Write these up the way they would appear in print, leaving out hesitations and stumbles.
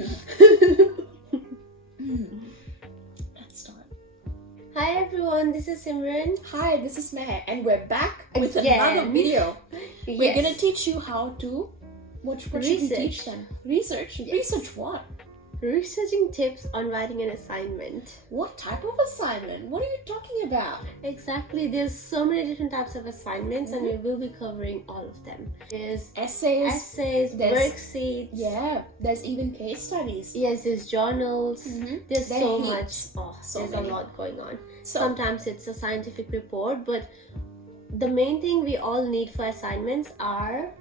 Let's start. Hi everyone, this is Simran. Hi, this is Meher, and we're back with another video. We're gonna teach you how to what should we teach them? Research. Yes. Research what? Researching tips on writing an assignment. What type of assignment? What are you talking about? Exactly, there's so many different types of assignments and we will be covering all of them. There's Essays, worksheets. Yeah, there's even case studies. Yes, there's journals. There's so much. There's many. a lot going on. So, sometimes it's a scientific report, but the main thing we all need for assignments are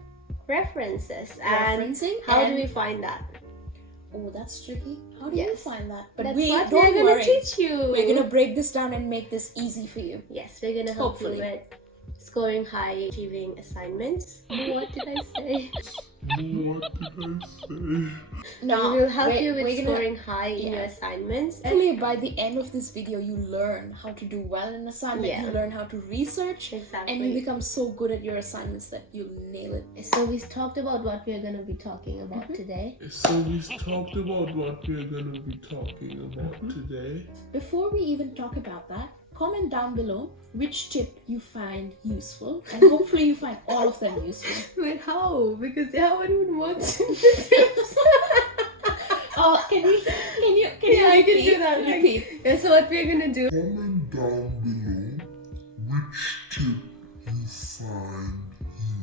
references. Referencing. And how do we find that? Oh, that's tricky. How do you find that? But that's we what don't we're worry. gonna teach you. We're gonna break this down and make this easy for you. Yes, we're gonna help you with scoring high, achieving assignments. What did I say? No, we will help you with scoring high in your assignments. Hopefully, by the end of this video, you learn how to do well in an assignment. You learn how to research, and you become so good at your assignments that you'll nail it. So we talked about what we're gonna be talking about today. Before we even talk about that, comment down below which tip you find useful, and hopefully you find all of them useful. Wait, how? Because they haven't even watched Oh, can you I can do that. Repeat. Yeah, so what we're gonna do? Comment down below which tip you find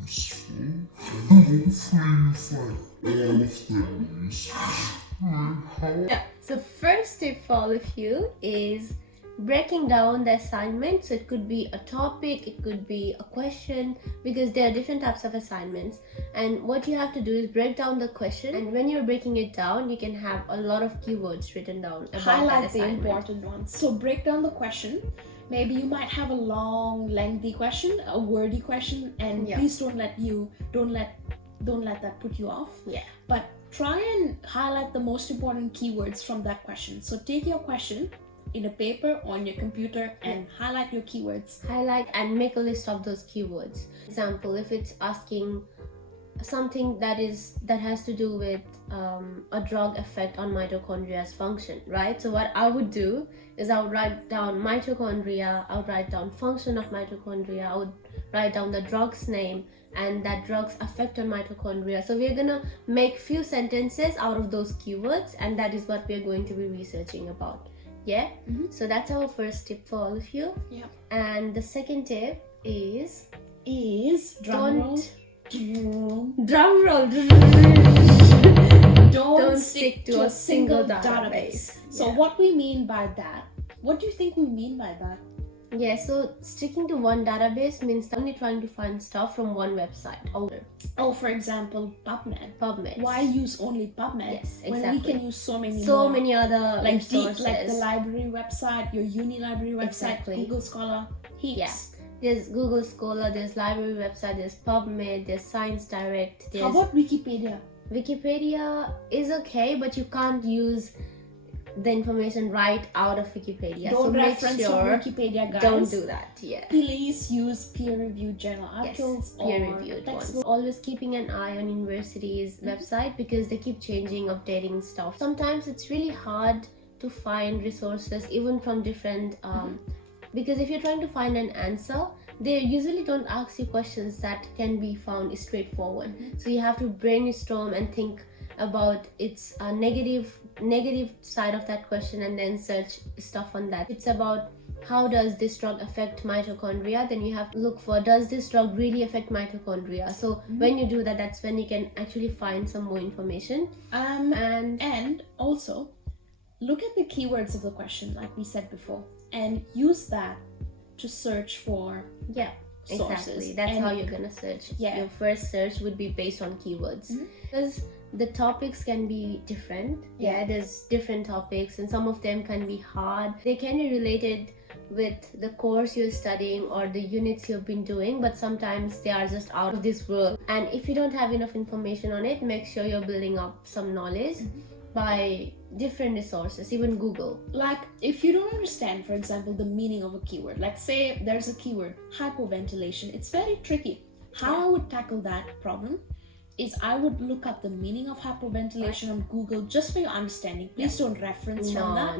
useful, and hopefully you find all of them useful. Yeah. So first tip for all of you is breaking down the assignment. So it could be a topic, it could be a question, because there are different types of assignments, and what you have to do is break down the question, and when you're breaking it down you can have a lot of keywords written down about Highlight that the important ones. So break down the question. Maybe you might have a long, lengthy question, a wordy question, and please don't let that put you off. But try and highlight the most important keywords from that question. So take your question in a paper on your computer and highlight your keywords. Highlight and make a list of those keywords. Example, if it's asking something that has to do with a drug effect on mitochondria's function, right? So what I would do is I would write down mitochondria, I would write down function of mitochondria, I would write down the drug's name and that drug's effect on mitochondria. So we're gonna make few sentences out of those keywords, and that is what we're going to be researching about. So that's our first tip for all of you. And the second tip is drum roll. Don't stick to a single database. So what we mean by that? What do you think we mean by that? So sticking to one database means only trying to find stuff from one website. Oh, for example, PubMed. Why use only PubMed? Yes, exactly. When we can use so many other resources. like the library website, your uni library website, Google Scholar, heaps. There's Google Scholar, there's library website, there's PubMed, there's Science Direct. How about Wikipedia? Wikipedia is okay, but you can't use the information right out of Wikipedia. Don't so reference make sure your Wikipedia, guys. Don't do that. Please use peer-reviewed journal articles or peer-reviewed ones. Always keeping an eye on universities' website, because they keep changing, updating stuff. Sometimes it's really hard to find resources even from different because if you're trying to find an answer, they usually don't ask you questions that can be found straightforward. So you have to brainstorm and think about its negative side of that question and then search stuff on that. It's about how does this drug affect mitochondria, then you have to look for, does this drug really affect mitochondria? So when you do that, that's when you can actually find some more information. And also look at the keywords of the question, like we said before, and use that to search for sources. Exactly. That's how you're gonna search. Your first search would be based on keywords, because the topics can be different. There's different topics, and some of them can be hard. They can be related with the course you're studying or the units you've been doing, but sometimes they are just out of this world. And if you don't have enough information on it, make sure you're building up some knowledge by different resources, even Google. Like if you don't understand, for example, the meaning of a keyword, like say there's a keyword hypoventilation, it's very tricky. How I would tackle that problem is I would look up the meaning of hyperventilation on Google just for your understanding. Please don't reference from that.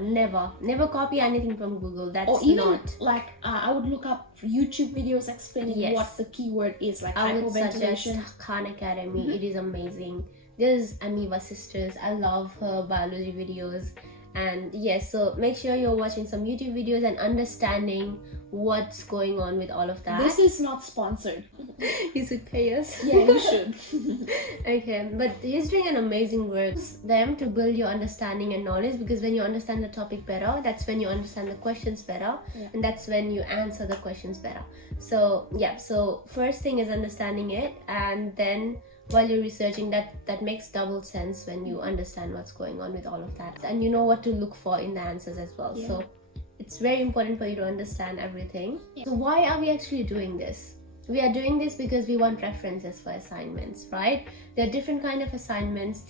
Never copy anything from Google. That's or even not. like I would look up YouTube videos explaining what the keyword is, like I would hyperventilation. suggest Khan Academy. It is amazing. There's Amiva Sisters. I love her biology videos. And yes, so make sure you're watching some YouTube videos and understanding what's going on with all of that. This is not sponsored. You should pay us. Yeah, you should. Okay, but he's doing an amazing work them to build your understanding and knowledge, because when you understand the topic better, that's when you understand the questions better, and that's when you answer the questions better. So yeah, so first thing is understanding it, and then while you're researching, that makes double sense when you understand what's going on with all of that, and you know what to look for in the answers as well. So it's very important for you to understand everything. So why are we actually doing this? We are doing this because we want references for assignments, right? There are different kind of assignments.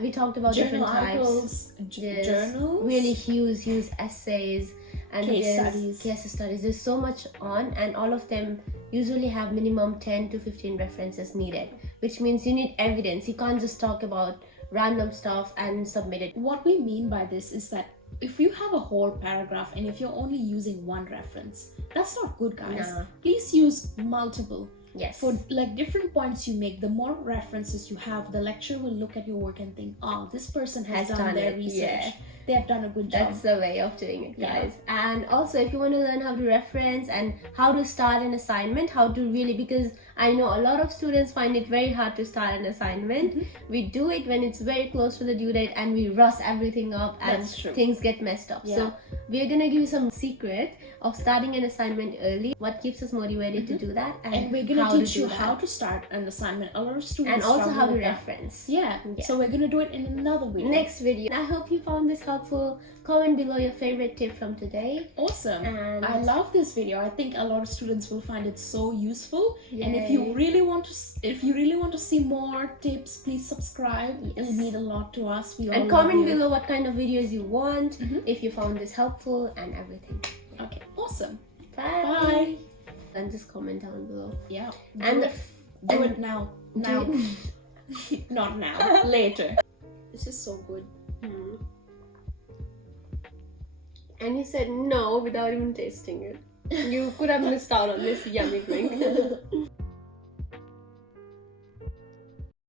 We talked about different types. Journals, really huge essays, and case studies. There's so much on, and all of them usually have minimum 10 to 15 references needed, which means you need evidence. You can't just talk about random stuff and submit it. What we mean by this is that if you have a whole paragraph and if you're only using one reference, that's not good, guys. Please use multiple. Yes. For like different points you make, the more references you have, the lecturer will look at your work and think, oh, this person has done their research. Yeah. They have done a good job. That's the way of doing it, guys. Yeah. And also, if you want to learn how to reference and how to start an assignment, how to really, because I know a lot of students find it very hard to start an assignment. We do it when it's very close to the due date and we rush everything up and things get messed up. So we're going to give you some secret of starting an assignment early, what keeps us motivated to do that, and we're going to teach you how to start an assignment. A lot of students and also how to reference. Yeah. So we're going to do it in another video. Next video. I hope you found this helpful. Comment below your favorite tip from today. Awesome. And I love this video. I think a lot of students will find it so useful. And if you really want to see more tips, please subscribe. It'll mean a lot to us. And comment below what kind of videos you want, if you found this helpful, and everything. Okay, awesome. Bye. And just comment down below. Yeah. Do it now. Now. Not now. Later. This is so good. And you said no without even tasting it. You could have missed out on this yummy drink.